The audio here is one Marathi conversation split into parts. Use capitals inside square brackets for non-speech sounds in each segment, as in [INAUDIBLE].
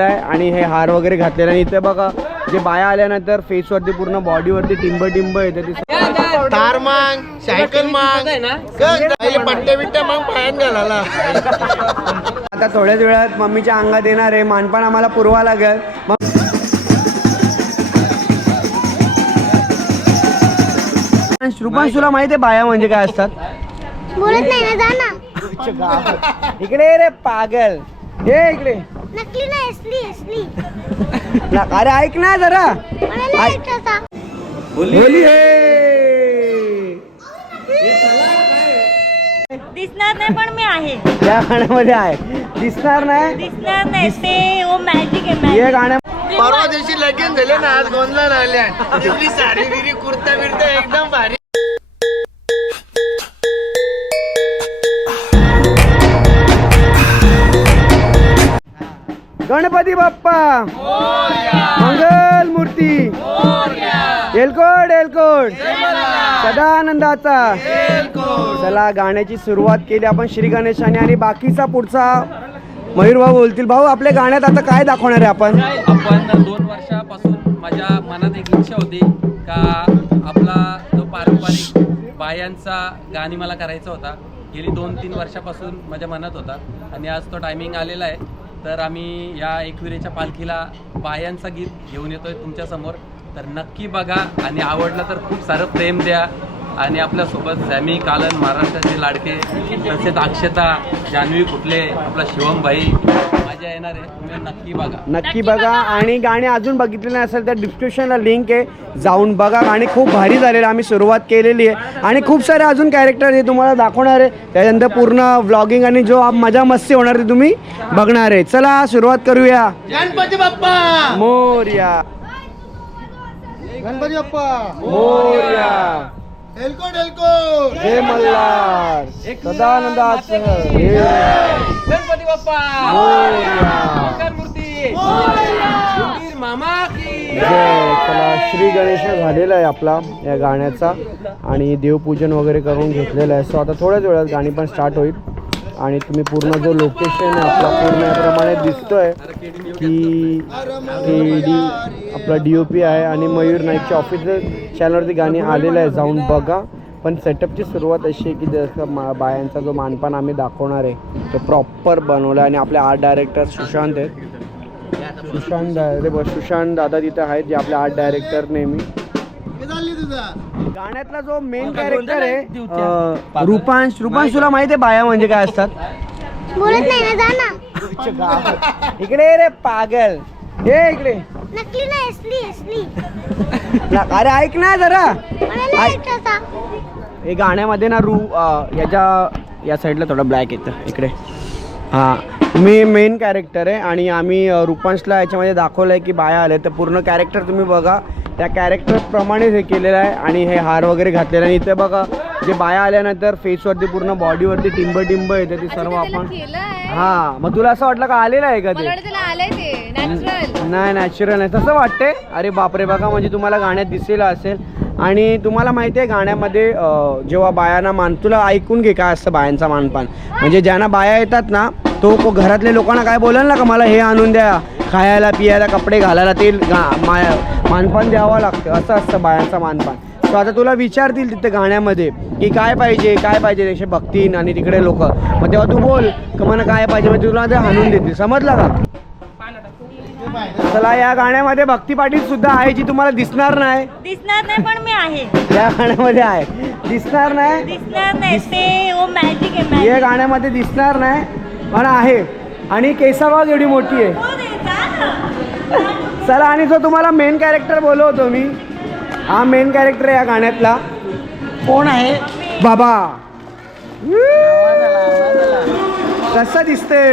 आहे आणि हे हार वगैरे घातलेले आणि इथे बघा जे बाया आल्यानंतर फेसवरती पूर्ण बॉडीवरती टिंब टिंब येते तार मांग सायकल मांग. पहिले पट्ट्या बिट्ट्या मग पायात घालायला. आता थोड्याच वेळात मम्मीच्या अंगात येणार आहे. मानपान आम्हाला पुरवा लागेल. मग रुपांश तुला माहिती आहे बाया म्हणजे काय असतात? बोलत नाही ना जा ना. इकडे रे पागल. ये इकडे. नकली नाही असली असली. ना- अरे ऐक ना जरा. मला नाही ऐक. ऐकायचा होली हे. दिसणार नाही पण मी आहे. या गाण्यामध्ये आहे. दिसणार नाही. दिसणार नाही ते ओ मॅजिक आहे हे मॅजिक गाण्या परवा दिवशी लगीन झाले ना आज गोंधळा आल्या साडी बिरी कुर्ता बिरता एकदम भारी. गणपती बाप्पा. मंगल मूर्ती. एलकोड एलकोड. सदानंदाचा. चला गाण्याची सुरुवात केली आपण श्री गणेशाने आणि बाकीचा पुढचा मयूर भाऊ बोलतील. भाऊ आपल्या गाण्यात आता काय दाखवणार आहे आपण? आपण दोन वर्षापासून माझ्या मनात एक इच्छा होती का आपला जो पारंपरिक बायांचा गाणी मला करायचा होता. गेली दोन तीन वर्षापासून माझ्या मनात होता आणि आज तो टायमिंग आलेला आहे. तर आम्ही या एकविरेच्या पालखीला बायांचं गीत घेऊन येतोय तुमच्यासमोर. तर नक्की बघा आणि आवडलं तर खूप सारं प्रेम द्या. आणि आपल्यासोबत सॅमी कालन महाराष्ट्राचे लाडके तसेच अक्षता जान्हवी कुठले आपला शिवम भाई माझ्या येणार आहे. तुम्ही नक्की बघा. नक्की बघा. आणि गाणी अजून बघितले नाही असेल तर डिस्क्रिप्शनला लिंक आहे. जाऊन बघा. गाणी खूप भारी झालेलं आम्ही सुरुवात केलेली आहे. आणि खूप सारे अजून कॅरेक्टर हे तुम्हाला दाखवणार आहे. त्याच्यानंतर पूर्ण व्लॉगिंग आणि जो आप- मजा मस्ती होणार ते तुम्ही बघणार आहे. चला सुरुवात करूया. गणपती बाप्पा! मोर्या. गणपती बाप्पा! मोर्या. एलकोड एलकोड जय मल्हार सदानंदाच गणपती बाप्पा मोर्या मूर्ती सुधीर मामा की जय चला श्री गणेश झालेला आहे आपला या गाण्याचा. आणि देवपूजन वगैरे करून घेतलेलं आहे. सो आता थोड्याच वेळात गाणी पण स्टार्ट होईल. आणि तुम्ही पूर्ण जो लोकेशन आहे आपला पूर्ण याप्रमाणे दिसतोय की के डी आपला डी ओ पी आहे आणि मयूर नाईकच्या ऑफिशियल चॅनलवरती गाणी आलेलं आहे जाऊन बघा. पण सेटअपची सुरुवात अशी आहे की जसं मा बायांचा जो मानपान आम्ही दाखवणार आहे तो प्रॉपर बनवला आहे आणि आपले आर्ट डायरेक्टर सुशांत आहेत. सुशांत दा- अरे बघ सुशांत दादा तिथे आहेत जे आपले आर्ट डायरेक्टर नेहमी. गाण्यातला जो मेन कॅरेक्टर आहे रुपांश रुपांश तुला माहिती आहे बाया म्हणजे काय असतात? बोलत नाही ना जा ना. इकडे रे पागल. हे इकडे. नकली नाही असली असली. ना- अरे ऐक ना जरा. मला नाही ऐक. हे गाण्यामध्ये ना रू अं, याच्या या साईडला थोडं ब्लॅक येतं. इकडे. हां मी मेन कॅरेक्टर आहे आणि आम्ही अं, रुपांशला याच्यामध्ये दाखवलं आहे की बाया आले तर पूर्ण कॅरेक्टर तुम्ही बघा. त्या कॅरेक्टरप्रमाणेच हे केलेलं आहे आणि हे हार वगैरे घातलेलं आहे. इथे बघा जे बाया आल्यानंतर फेसवरती पूर्ण बॉडीवरती टिंब टिंब येते ते सर्व आपण हां मग तुला असं वाटलं का आलेलं आहे का ते? नाही नॅचरल नाही. तसं वाटते अरे बापरे बघा म्हणजे तुम्हाला गाण्यात दिसेल असेल. आणि तुम्हाला माहिती आहे गाण्यामध्ये जेव्हा बायांना मान तुला ऐकून घे काय असतं बायांचा मानपान. म्हणजे ज्यांना बाया येतात ना तो घरातल्या लोकांना काय बोलेल ना का मला हे आणून द्या खायला पियाला कपडे घालायला ते मा मानपान द्यावं लागतं. असं असतं बायांचा मानपान. सो आता तुला विचारतील तिथे गाण्यामध्ये की काय पाहिजे काय पाहिजे? तसे बघतील आणि तिकडे लोक. मग तेव्हा तू बोल का मला काय पाहिजे? मग तुला ते आणून देतील. समजलं का? चला या गाण्यामध्ये भक्ती पाटील सुद्धा आहे जी तुम्हाला दिसणार नाही. दिसणार नाही पण मी आहे. या गाण्यामध्ये आहे. दिसणार नाही? दिसणार नाही. ते ओ मॅजिक आहे या गाण्यामध्ये दिसणार नाही पण आहे. आणि केसाबाग एवढी मोठी आहे. हो. चला आणि जो तुम्हाला मेन कॅरेक्टर बोलवतो मी हा मेन कॅरेक्टर आहे या गाण्यातला. कोण आहे? बाबा. कसं दिसते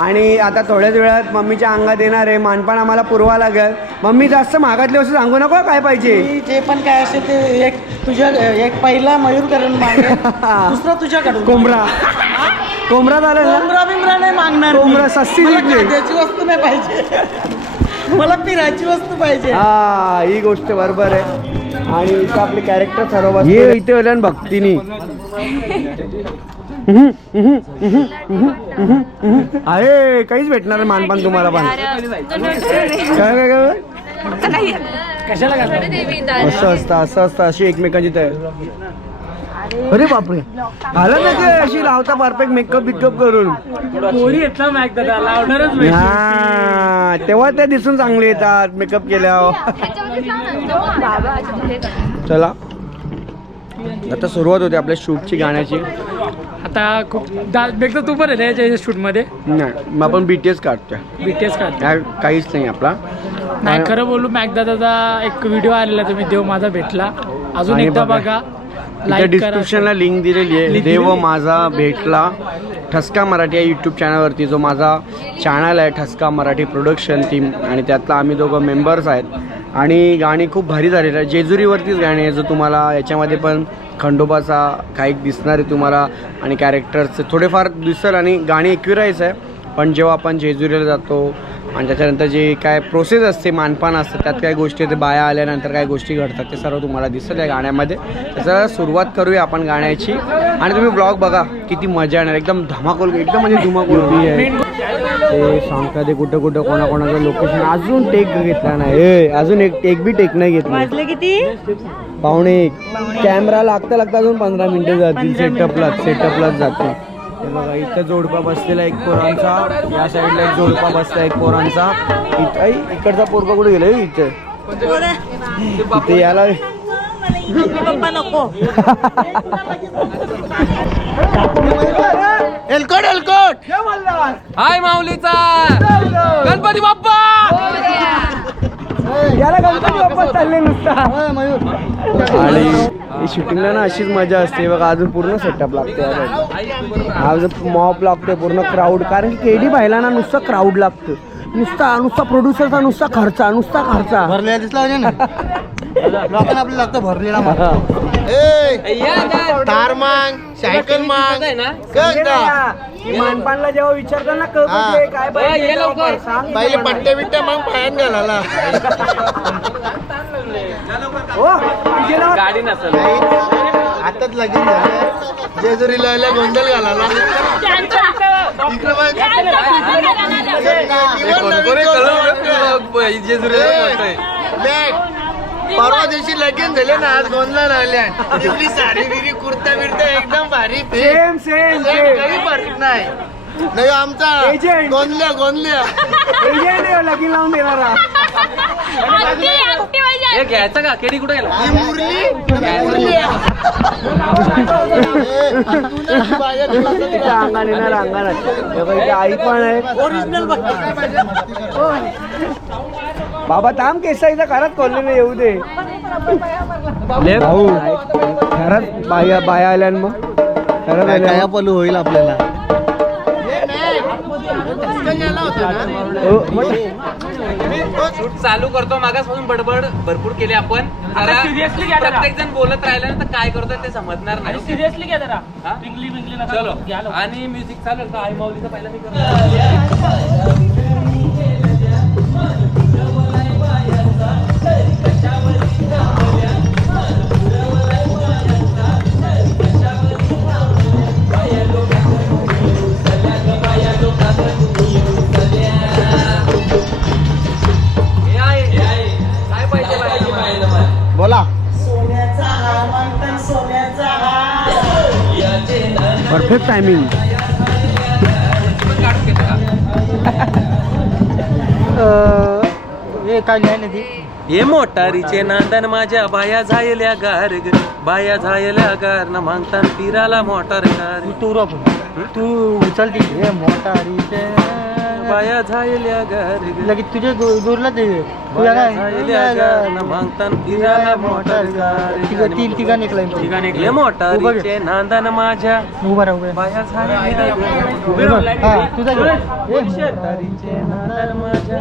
आणि आता थोड्याच वेळात मम्मीच्या अंगात येणार आहे. मानपान आम्हाला पुरवा लागेल. मम्मी जास्त महागातली वस्तू सांगू नको काय पाहिजे? जे पण काय असेल ते एक तुझ्या एक पहिला मयूर करून मागेल [LAUGHS] दुसरा तुझ्याकडून. कोंबडा. कोंबडा झाला ना कोंबडा बिमरा नाही मागणार मी. कोंबडा सस्ती मला विकली. खाद्याची वस्तू नाही पाहिजे. मला पिराची वस्तू पाहिजे. हा ही गोष्ट बरोबर आहे. आणि इथं आपले कॅरेक्टर सर्व. ये इथे आल्या भक्तीनी. अरे काहीच भेटणार नाही मानपान तुम्हाला पण. काय काय काय? असं असतं असं असतं अशी एकमेकांची तयारी. अरे बापरे. आलं ना ते अशी लावता परफेक्ट मेकअप बिकअप करून. हा तेव्हा ते दिसून चांगले येतात मेकअप केल्यावर. चला. आता सुरुवात होते आपल्या शूटची गाण्याची. आता खूप बेगदा तू पण आहे याच्या शूटमध्ये. नाही मग आपण बी टी एस काढतोय. बी टी एस काढ काय काहीच नाही आपला. नाही खरं बोलू मॅक दादाचा एक व्हिडिओ आलेला तुम्ही देव माझा भेटला. अजून आणि एकदा बघा. बघा. इथे डिस्क्रिप्शनला लिंक दिलेली आहे. देव? माझा भेटला. ठसका मराठी या यूट्यूब चॅनलवरती जो माझा चॅनल आहे ठसका मराठी प्रोडक्शन टीम आणि त्यातला आम्ही दोघं मेंबर्स आहेत. आणि गाणी खूप भारी झालेलं आहे जेजुरीवरतीच गाणी आहे जो तुम्हाला याच्यामध्ये पण खंडोबाचा काही दिसणार आहे तुम्हाला. आणि कॅरेक्टर्स थोडेफार दिसल आणि गाणी एकविरायचं आहे. पण जेव्हा आपण जेजुरीला जातो आणि त्याच्यानंतर जे काय प्रोसेस असते मानपान असतं त्यात काही गोष्टी ते बाया आल्यानंतर काय गोष्टी घडतात ते सर्व तुम्हाला दिसतं त्या गाण्यामध्ये. त्याचा सुरुवात करूया आपण गाण्याची. आणि तुम्ही ब्लॉग बघा किती मजा येणार. एकदम धमाकोल एकदम म्हणजे धुमाकूल. आहे. ते सांगतात ते कुठं कुठं कोणाकोणाचं लोकेशन अजून टेक घेतला नाही. अजून एक टेक बी टेक नाही घेतला. वाजले किती? पाहुणे एक कॅमेरा लागता लागता अजून पंधरा मिनिटं जातील सेटअपलाच सेटअपलाच जातील. हे बघा इथं जोडपा बसलेला एक पोरांचा. या साईडला एक जोडपा बसला एक पोरांचा. इथं इकडचा पोरगा कुठे गेला इथे? इथे याला एलकोट एलकोट हाय माऊलीचा! गणपती बाप्पा! याला गणपती बाप्पा चालले नुसता. आणि शूटिंगला ना अशीच मजा असते. बघा अजून पूर्ण सेटअप लागते. अजून मॉप लागते पूर्ण क्राऊड कारण की केडी पाहिला ना नुसतं क्राऊड लागतं नुसता नुसता प्रोड्युसरचा नुसता खर्चा नुसता खर्चा. भरलेला दिसला ना लोकांना [LAUGHS] आपल्याला लागतं भरलेला. तार मांग सायकल मांग. की मानपानला जेव्हा विचारतात ना हा. म्हणजे काय पाहिजे तेव्हा सांग. पहिले मला. पट्ट्या बिट्ट्या मग पायात घालायला. हो, तुझे नाव- गाडी नसेल. आताच लगीन झालं. जेजुरीला आल्या गोंधळ घालायला. इकडं बघ. बॅग. परवा दिवशी लगीन झाले ना आज गोंधळ आल्या तिथली साडी बिरी कुर्ता बिरता एकदम भारी सेम सेम, काही फरक नाही. नाही आमचा Agent. गोंधल्या गोंधल्या. लगीन लावून देणारा. हे घ्यायचं का? केडी कुठे गेला? ही मुरली. ना अंगाने हे इथे आई पण आहे ओरिजिनल बाबा थांब केसाईचा खरंच खोललेलं येऊ दे. भाऊ खरंच बाया बाया आल्या न मग. खरंच काय आल्या पलू होईल आपल्याला? हो, मग- शूट चालू करतो मागासपासून बडबड भरपूर केली आपण. जरा प्रत्येक जण बोलत राहिलं ना तर काय करतोय ते समजणार नाही. सिरियसली घ्या जरा. हा? पिंगली बिंगली चलो. आणि म्युझिक चालू का? आई माऊलीचा पहिला मी करतो. Perfect timing? [LAUGHS] हे काय नाही ना ती? हे मोटारीचे नांदन माझ्या बाया झायल्या गार ग. बाया झायल्या गार न मागतान फिराला मोटार कार तू रोप तू उचलती. हे मोठा रीचे बाया झायल्या गार ग. लगेच तुझे दूरला ते तुझ्या काय? तिघ तीन तिघा निघलाय हे मोटारीचे नांदन माझ्या. उभा राहा बाया. हा तुझा मोटारीचे नांदन माझ्या.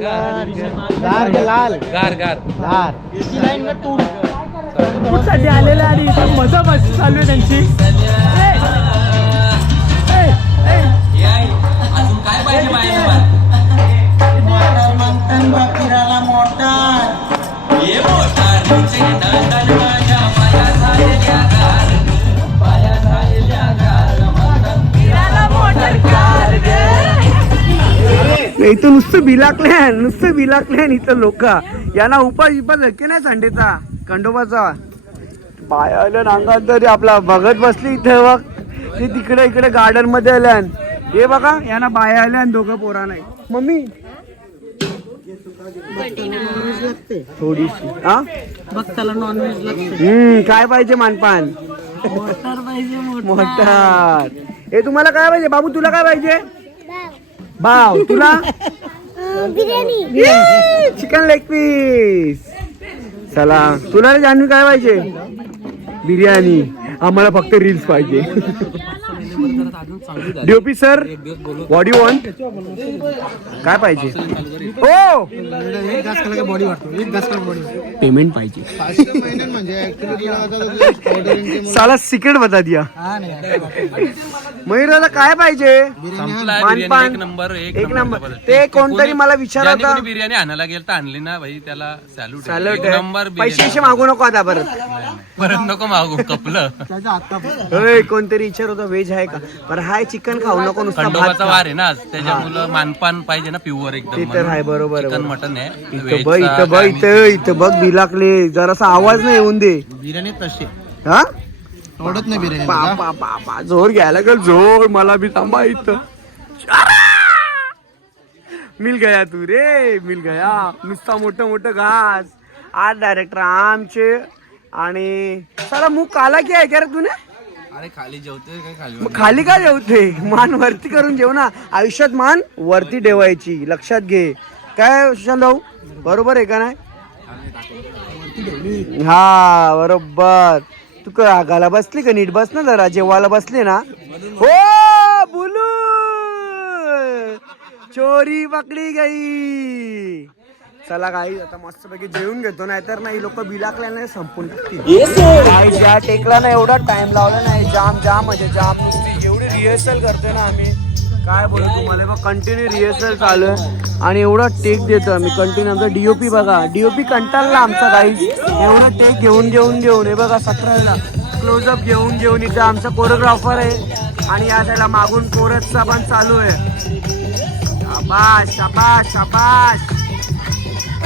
गार ग. लाल. घे, लाल. गार गार. लाल ती लाईन ना तू. साठी आलेले आणि इथं मजा मस्त चालू आहे त्यांची. इथं नुसतं बिलाकले नुसतं बिलाकले इथं लोक यांना उपाय विपाय लगे नाही संडेचा खंडोबाचा बाया आल्या नांगात तरी आपला बघत बसली इथं बघ ते तिकडे इकडे गार्डनमध्ये आल्यान हे बघा यांना बाया आल्या आणि दोघं पोरा नाही मम्मी. लागते थोडीशी. हा? बघ त्याला नॉनव्हेज लागते. हम्म काय पाहिजे मानपान? मोटर पाहिजे मोटर. हे तुम्हाला काय पाहिजे? बाबू तुला काय पाहिजे? भाव. तुला? बिर्याणी. चिकन लेग पीस चला. तुला रे जान्हवी काय पाहिजे? बिर्याणी. आम्हाला फक्त रील्स पाहिजे. डीओपी सर बॉडी वॉन काय पाहिजे? हो! पेमेंट पाहिजे. साला सिक्रेट बता दिया. मयूराला काय पाहिजे. एक नंबर ते कोणतरी मला विचारत बिर्याणी आणायला गेलं तर आणली ना भाई त्याला सॅल्यूट एक नंबर पैसे मागू नको आता परत. परत नको मागू कपलं. होय कोणतरी विचार होता व्हेज आहे का? पण हाय चिकन खाऊ नको नुसता खंडोबाचा. वार आहे ना आज त्याच्यामुळं मानपान पाहिजे ना प्युअर एकदम ते तर आहे बरोबर आहे, चिकन बरोबर. मटन आहे. इथं बघ व्हेजचा इथं बघ काय इथं इथं बघ बिलाकले. जरासा आवाज नाही येऊन दे. बिर्याणी तशी. हा? आवडत नाही बिर्याणी पा पा पा पा. जोर घ्यायला लागल जोर. मला बी थांबा इथं. मिल गया तू रे मिल गया नुसता मोठं मोठं घास. आज डायरेक्टर आमचे आणि साला मुख काला की आहे का रे तुने? अरे खाली जेवतोय काय खाली मग खाली काय जेवते मान वरती करून जेव ना. आयुष्यात मान वरती ठेवायची. लक्षात घे. काय सुशांत भाऊ? बरोबर आहे का नाही? हा बरोबर. तू का बसली का नीट? बस ना जरा. जेवायला बसली ना. हो बोलू. चोरी पकडी गई. चला काही आता मस्तपैकी जेवून घेतो नाही तर नाही लोक बिलाकल्या नाही संपून टाकतील. ज्या टेकला ना एवढा टाइम लावला नाही जाम जाम म्हणजे जाम. नुसती एवढी रिहर्सल करतोय ना आम्ही. काय बोलू तुम्हाला बघ कंटिन्यू रिहर्सल चालू आहे. आणि एवढा टेक देतो आम्ही कंटिन्यू आमचा डीओपी बघा. डीओपी कंटाळला आमचा काही एवढा टेक घेऊन घेऊन घेऊन. हे बघा सतरा वेळा क्लोजअप घेऊन घेऊन इथं आमचा कोरिओग्राफर आहे. आणि या साईडला मागून कोरसचा पण चालू आहे. शाबाश शाबाश शाबाश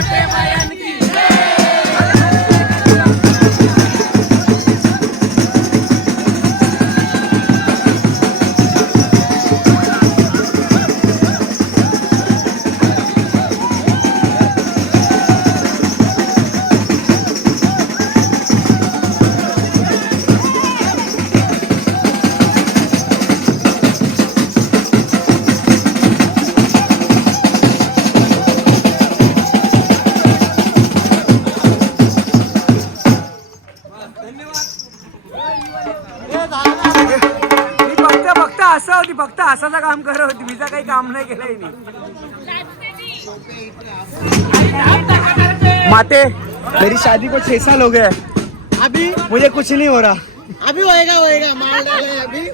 मी फक्त असाचं काम करत होती विजा काही काम नाही केलंय मी. माते मेरी शादी को छह साल हो गए अभी? मुझे कुछ नहीं हो रहा। अभी होएगा होएगा माल डाले अभी।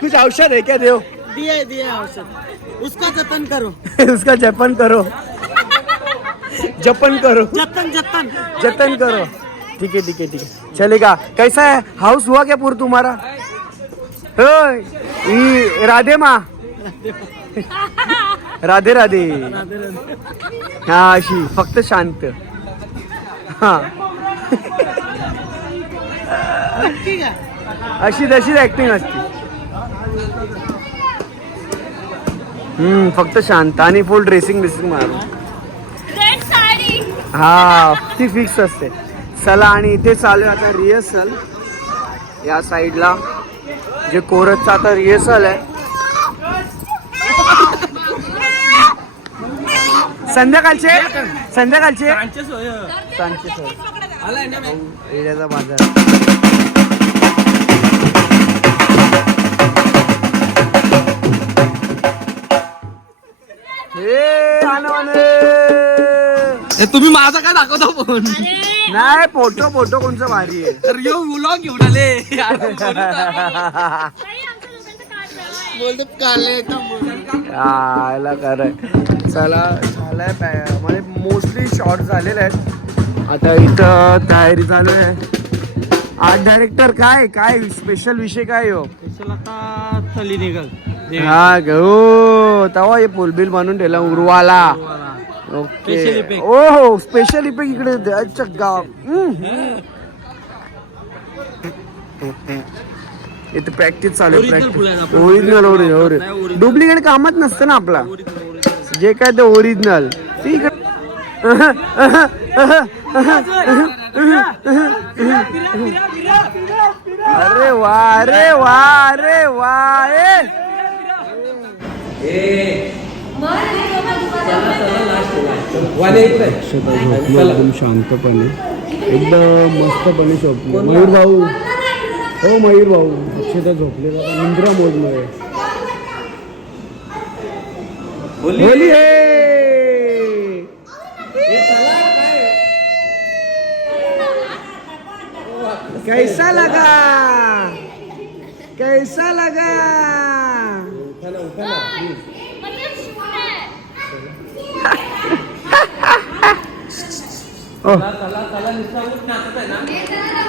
कुछ औषध है क्या? देव दिया है, दिया औषध। उसका जतन करो। [LAUGHS] उसका जपन करो। जपन करो। जतन जतन। जतन करो। ठीक है ठीक है ठीक है। चलेगा। कैसा है? हाउस हुआ क्या पूरा तुम्हारा? ई राधे माँ. राधे राधे. हा अशी फक्त शांत. हा. है अशी तशीच ऍक्टिंग असते. हम्म फक्त शांत आणि फुल ड्रेसिंग मारून. रेड साडी. हा ती फिक्स असते. चला आणि इथे चालू आहे आता रिहर्सल या साईडला जे कोरसचा आता रिहर्सल आहे. संध्याकाळचे संध्याकाळचे. सांचे एरियाचा बाजार. तुम्ही माझा काय दाखवता फोन नाही फोटो फोटो कोणचं भारी आहे. तर यो व्लॉग घेऊन आले बोलते काले चला झालंय म्हणजे मोस्टली शॉर्ट झालेले आहेत. आता इथं तयारी चालू आहे. आर्ट डायरेक्टर काय? काय स्पेशल विषय काय हो? आता थली निघल. हा ग हो तेव्हा हे पुलबिल बनवून ठेवला उरवाला. ओके ओ हो स्पेशल इफेक्ट इकडे दे. अच्छा गाव. हम्म. इथे प्रॅक्टिस चालू आहे प्रॅक्टिस ओरिजिनल ओरिजिनल डुप्लिकेट कामच नसतं ना आपला. जे काय ते ओरिजिनल अरे वा अरे वा अरे वा ए एकदम शांतपणे. एकदम मस्तपणे झोपले. मयूर भाऊ. हो मयूर भाऊ. अक्षता झोपले निंद्रा मोडमध्ये होली हे! कैसा लगा? कैसा लगा शूट आहे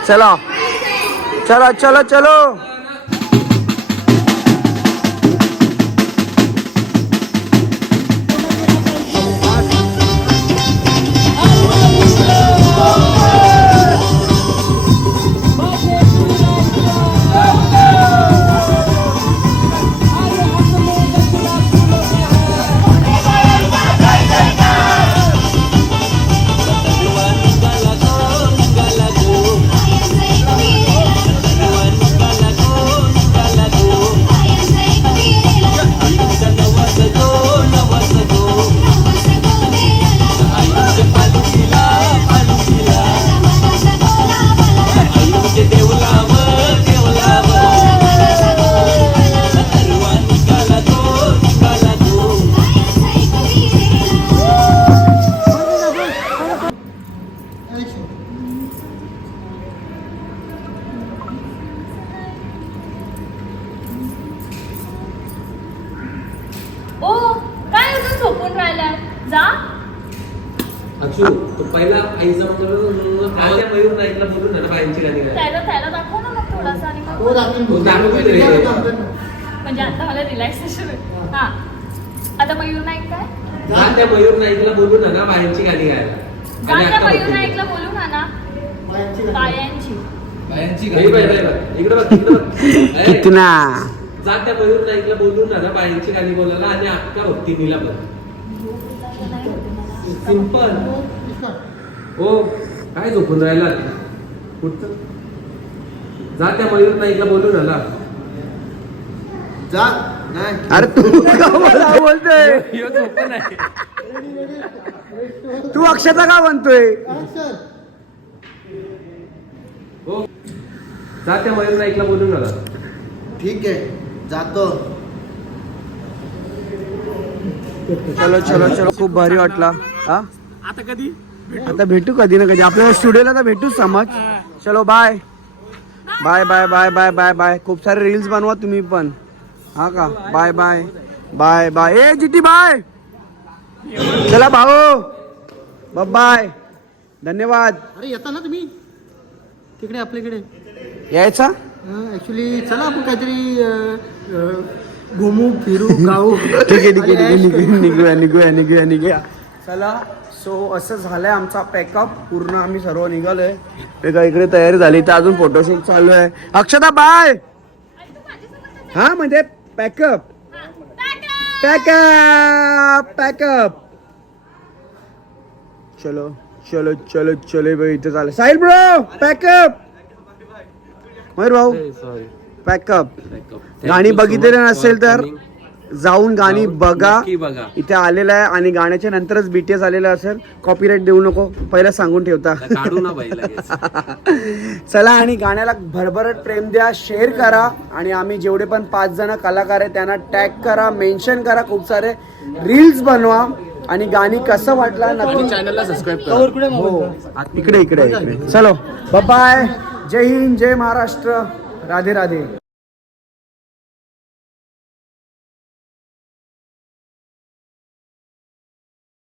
चला चला चलो चलो। तो पहिला आईचा मयूर नाईकला बोलून ना बायांची गाणी. त्याला त्याला दाखव ना मग थोडासा आणि मग तो दाखवतो रे. म्हणजे आता मला रिलॅक्सेशन हा. आता मयूर नाईक काय त्या मयूर नाईकला बोलून ना बायांची गाणी गायला. जा त्या मयूर बघ नाईकला बोलू ना ना. इकडं बघ, इकडं बघ. [LAUGHS] कितना? जा त्या मयूर नाईकला बोलून ना बायांची गाणी बोलायला आणि भक्तिनीला बघ सिंपल. हो काय झोपून राहिला कुठचं? जा त्या मयूर नाईकला बोलून आला जा नाही. अरे तू का मला [LAUGHS] बोलतोय तू अक्षता का म्हणतोय? हो. जा त्या मयूर नाईकला बोलून आला ठीक आहे जातो. चलो चलो चलो. खूप भारी वाटला. हा? आता कधी? आता भेटू कधी ना कधी. आपल्याला स्टुडिओला तर भेटू समज. चलो bye bye bye bye bye bye bye खूप सारे रील्स बनवा तुम्ही पण. हा का? बाय बाय बाय बाय ए जिटी बाय चला भाऊ. बाय धन्यवाद. अरे येता ना तुम्ही? तिकडे आपल्याकडे. यायचा? ऍक्च्युली चला आपण काहीतरी अं, अं, घुमू फिरू गाऊ [LAUGHS] ठीक आहे ठीक आहे ठीक आहे. निघूया निघूया निघूया निघूया निघूया. चला. सो असं झालंय आमचा पॅकअप पूर्ण आम्ही सर्व निघालोय. एका इकडे तयारी झाली तर अजून फोटोशूट चालू आहे. अक्षता बाय हा म्हणजे पॅकअप पॅकअप पॅकअप चलो चलो चलो चलो भाई इथे चालेल साहिल ब्रो पॅकअप मयूर भाऊ सॉरी पॅकअप गाणी बघितलेली नसेल तर. जाऊन गाणी बघा. नक्की बघा. इथे आलेलं आहे आणि गाण्याच्या नंतरच बीटीएस आलेलं असेल कॉपीराईट देऊ नको. पहिला सांगून ठेवता. काढू ना बाई लगेच. [LAUGHS] चला आणि गाण्याला भरभरट प्रेम द्या शेअर करा. आणि आम्ही जेवढे पण पाच जण कलाकार आहे त्यांना टॅग करा मेन्शन करा. खूप सारे रील्स बनवा. आणि गाणी कसं वाटलं नक्की चॅनलला सबस्क्राईब कुठे हो. इकडे इकडे इकडे. चलो. बाय जय हिंद जय महाराष्ट्र. राधे राधे.